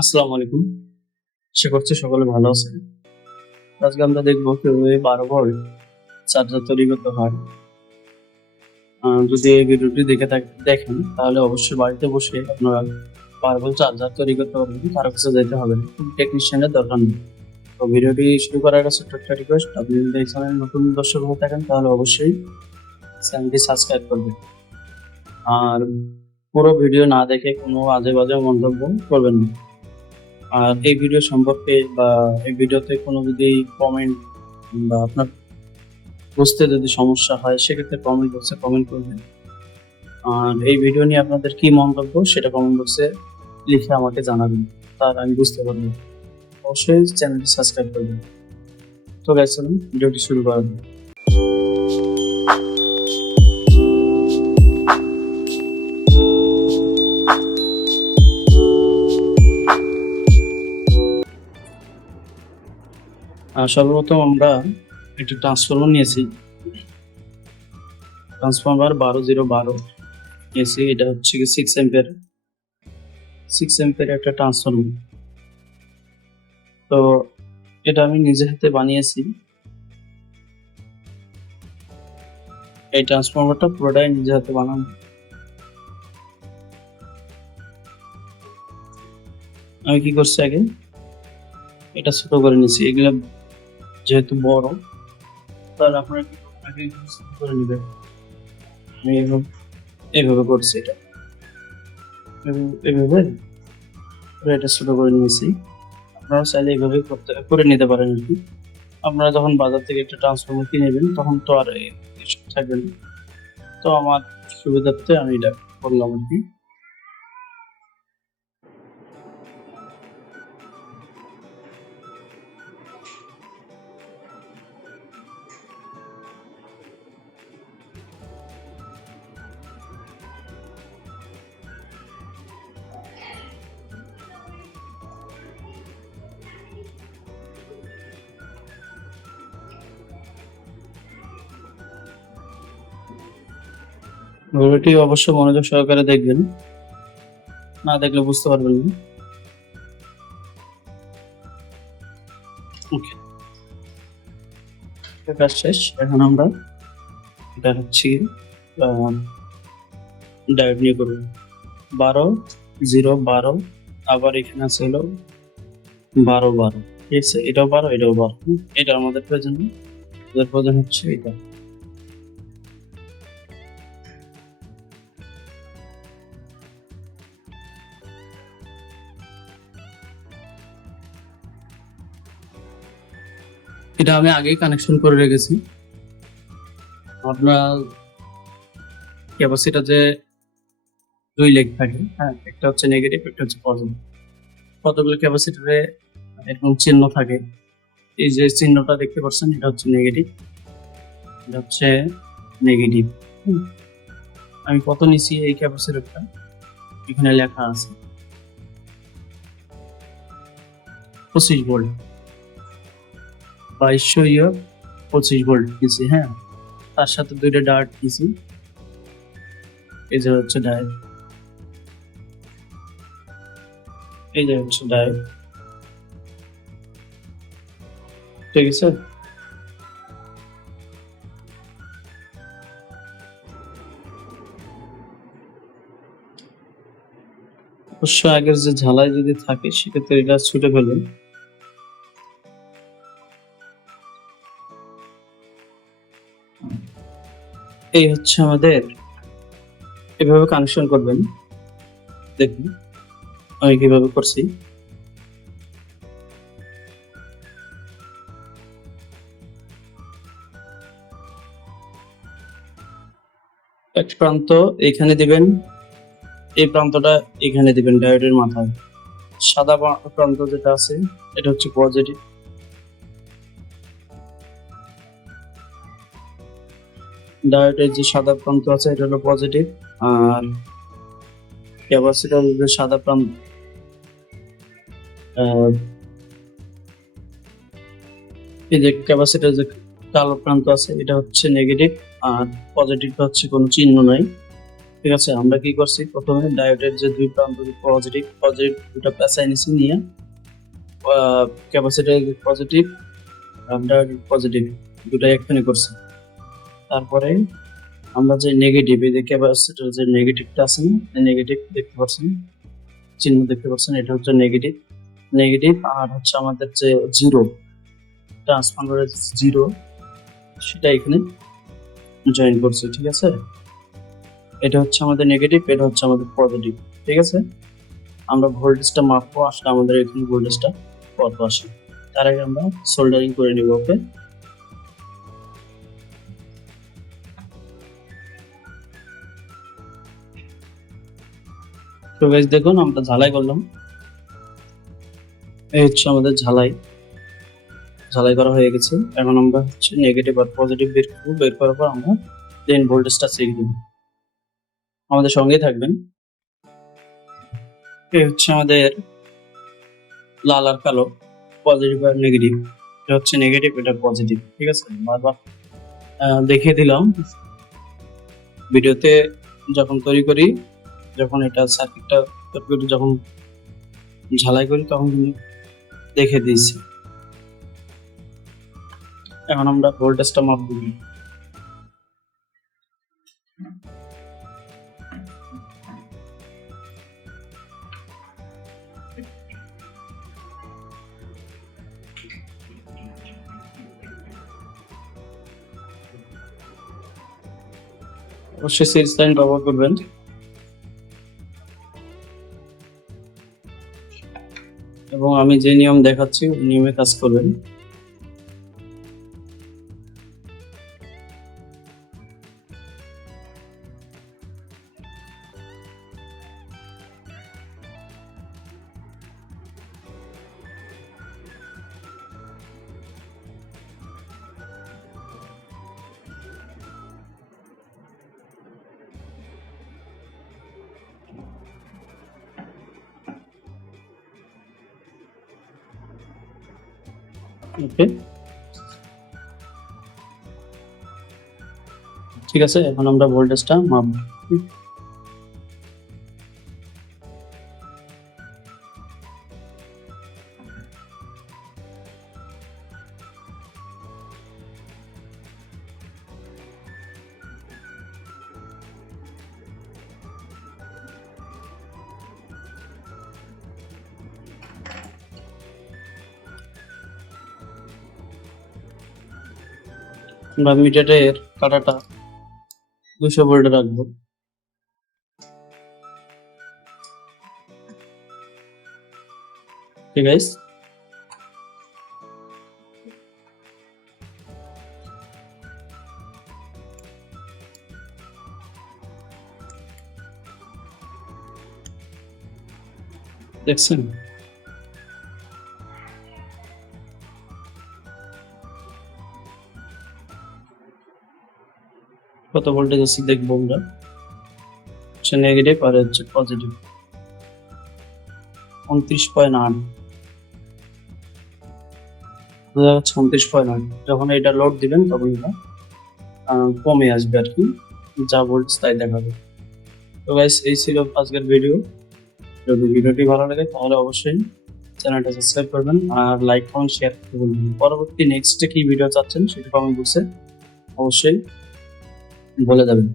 আসসালামু আলাইকুম। আশা করছি সকলে ভালো আছেন। আজকে আমরা দেখব কিভাবে 12 ভোল্ট চার্জার তৈরি করতে হয়। যদি এই ভিডিওটি দেখেন তাহলে অবশ্যই বাড়িতে বসে আপনারা 12 ভোল্ট চার্জার তৈরি করতে পারবেন। কারো কাছে যেতে হবে না। কোনো টেকনিশিয়ানের দরকার নেই। তো ভিডিওটি শুরু করার আগে ছোট্ট একটা রিকোয়েস্ট, আপনি যদি এই চ্যানেলে নতুন দর্শক হয়ে থাকেন তাহলে অবশ্যই চ্যানেলটি সাবস্ক্রাইব করবেন। আর পুরো ভিডিও না দেখে কোনো আজে-বাজে মন্তব্য করবেন না। আর এই ভিডিও সম্পর্কে বা এই ভিডিওতে কোনো যদি কমেন্ট বা আপনার বুঝতে যদি সমস্যা হয় সেক্ষেত্রে কমেন্ট বক্সে কমেন্ট করবেন। আর এই ভিডিও নিয়ে আপনাদের কি মন্তব্য সেটা কমেন্ট বক্সে লিখে আমাকে জানাবেন, তার আমি বুঝতে পারবো। অবশ্যই চ্যানেলটি সাবস্ক্রাইব করবেন। তো গাইস, চলুন ভিডিওটি শুরু করা যাক। সর্বপ্রথম আমরা একটা ট্রান্সফরমার নিয়েছি, ট্রান্সফরমার 12-0-12 নিয়েছি। এটা হচ্ছে কি 6 অ্যাম্পিয়ার একটা ট্রান্সফরমার। তো এটা আমি নিজে হাতে বানিয়েছি। এই ট্রান্সফরমারটা পুরোটাই নিজে হাতে বানানো। আমি কি করছি, আগে এটা ছোট করে নিয়েছি। এগুলো যেহেতু বড়, তাহলে আপনারা কি আগে ছোট করে নেবেন। আমি এইভাবে করছি, এটা এইভাবে এটা ছোট করে নিয়েছি। আপনারা চাইলে এইভাবে করে নিতে পারেন আর কি। আপনারা যখন বাজার থেকে একটা ট্রান্সফরমার কিনে নেবেন তখন তো আর এসব থাকবে না। তো আমার সুবিধার্থে আমি এটা করলাম আর কি। ভিডিওটি অবশ্যই মনোযোগ সহকারে দেখবেন, না দেখলে বুঝতে পারবেন না। ওকে, কাজ শেষ। এখন আমরা এটা হচ্ছে ডায়োড নিয়ে করবো 12-0-12। আবার এখানে আছে হলো 12-12। ঠিক আছে, এটাও 12 এটাও 12। এটা আমাদের প্রয়োজন নেই, আমাদের প্রয়োজন হচ্ছে এটা। এটা আমি আগেই কানেকশন করে রেখেছি। আপনার ক্যাপাসিটর যে 2 লেগ থাকে, হ্যাঁ, একটা হচ্ছে নেগেটিভ, একটা হচ্ছে পজিটিভ। কতগুলো ক্যাপাসিটরে এরকম চিহ্ন থাকে। এই যে চিহ্নটা দেখতে পাচ্ছেন, এটা হচ্ছে নেগেটিভ, এটা হচ্ছে নেগেটিভ। আমি কত নিছি এই ক্যাপাসিটরটা এখানে লেখা আছে 25 ভোল্ট, 2200 25 ভোল্ট দিছি। হ্যাঁ, তার সাথে 2টা ডায়োড দিছি। এই যে হচ্ছে ডায়োড, এই যে হচ্ছে ডায়োড। ঠিক আছে, অবশ্য আগের যে ঝালাই যদি থাকে সেক্ষেত্রে এটা ছুটে ফেলবেন। এই হচ্ছে আমাদের, এভাবে কানেকশন করবেন। দেখুন আমি কিভাবে করছি। এক প্রান্ত এখানে দিবেন, এই প্রান্তটা এখানে দিবেন ডায়োডের মাথায়। সাদা প্রান্ত যেটা আছে এটা হচ্ছে পজিটিভ, ডায়োডের যে সাদা প্রান্ত আছে এটা হলো পজিটিভ। আর ক্যাপাসিটরের যে সাদা প্রান্ত, এই যে ক্যাপাসিটর যে কালো প্রান্ত আছে এটা হচ্ছে নেগেটিভ, আর পজিটিভটা হচ্ছে কোনো চিহ্ন নাই। ঠিক আছে, আমরা কি করছি, প্রথমে ডায়োডের যে দুই প্রান্ত পজিটিভ পজিটিভ দুটো পেঁচাই নিছি, নিয়ে ক্যাপাসিটর পজিটিভ ডায়োড পজিটিভ দুটো একখানে করছি। তারপরে আমরা যে নেগেটিভ, এই যে ক্যাপাসিটর যে নেগেটিভটা আছে না, নেগেটিভ দেখতে পাচ্ছেন, চিহ্ন দেখতে পাচ্ছেন, এটা হচ্ছে নেগেটিভ নেগেটিভ আর হচ্ছে আমাদের যে জিরো ট্রান্সফরমারের জিরো, সেটা এখানে জয়েন করছি। ঠিক আছে, এটা হচ্ছে আমাদের নেগেটিভ, এটা হচ্ছে আমাদের পজিটিভ। ঠিক আছে, আমরা ভোল্টেজটা মাপবো, আসলে আমাদের এখানে ভোল্টেজটা কত আসে, তার আগে আমরা সোল্ডারিং করে নিব। ওকে, তো গাইস দেখুন আমরা ঝালাই করলাম, এই হচ্ছে আমাদের ঝালাই করা হয়ে গেছে। এখন আমরা হচ্ছে নেগেটিভ আর পজিটিভ বের করবো, বের করার পর আমরা দেন ভোল্টেজটা চেক দেব। আমাদের সঙ্গেই থাকবেন। এই হচ্ছে আমাদের লাল আর কালো, পজিটিভ আর নেগেটিভ, এটা হচ্ছে নেগেটিভ, এটা পজিটিভ। ঠিক আছে, বারবার দেখিয়ে দিলাম ভিডিওতে যখন তৈরি করি, যখন এটা সার্কিটটা যখন ঝালাই করি তখন দেখে দিয়েছি। এখন আমরা ভোল্টেজটা মাপব। অবশ্যই সিরিজ লাইন ব্যবহার করবেন। এবং আমি যে নিয়ম দেখাচ্ছি ওই নিয়মে কাজ করবেন। ওকে, ঠিক আছে, এখন আমরা ভোল্টেজটা মাপব। আমরা মিটারের কাঁটাটা 200 ভোল্টে রাখবো। ঠিক আছে, দেখছেন কত ভোল্টেজ আছে দেখবো আমরা। হচ্ছে নেগেটিভ আর হচ্ছে পজিটিভ 29.8, 29.8। যখন এটা লোড দিবেন তখন এটা কমে আসবে আর কি, যা ভোল্টেজ তাই দেখাবে। তো গাইস এই ছিল আজকের ভিডিও। যদি ভিডিওটি ভালো লাগে তাহলে অবশ্যই চ্যানেলটা সাবস্ক্রাইব করবেন আর লাইক কমেন্ট শেয়ার করতে ভুলবেন না। পরবর্তী নেক্সটে কি ভিডিও চাচ্ছেন সেটা কমেন্ট বক্সে অবশ্যই বলে দেবেন।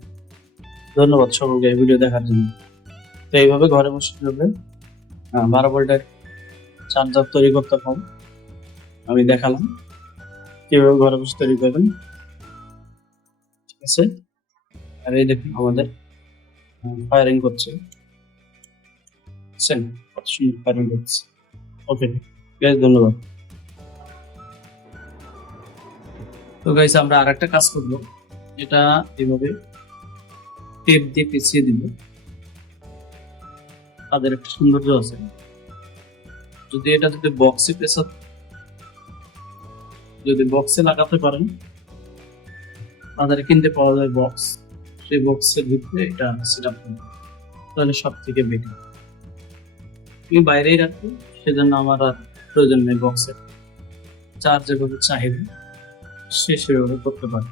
ধন্যবাদ সকলকে এই ভিডিও দেখার জন্য। তো এইভাবে ঘরে বসে কিভাবে 12 ভোল্টের চার্জার তৈরি করতে হবে আমি দেখালাম, কিভাবে ঘরে বসে তৈরি করবেন। ঠিক আছে, আর এই দেখুন আমাদের ফায়ারিং করছে, কত সুন্দর ফায়ারিং করছে। ওকে গাইস, ধন্যবাদ। তো গাইস আমরা আরেকটা কাজ করব, এটা এভাবে টেপ দিয়ে পেঁচিয়ে দিব। তাদের একটা সৌন্দর্য আছে, যদি এটা যদি বক্সে লাগাতে পারেন, তাদের কিনতে পাওয়া যায় বক্স, সেই বক্সের ভিতরে এটা সেটআপ করবে, তাহলে সব থেকে বেটার। আমি বাইরেই রাখবো, সেজন্য আমার আর প্রয়োজন নেই বক্সের। চার্জ যেভাবে চাহিদা সে সেভাবে করতে পারে।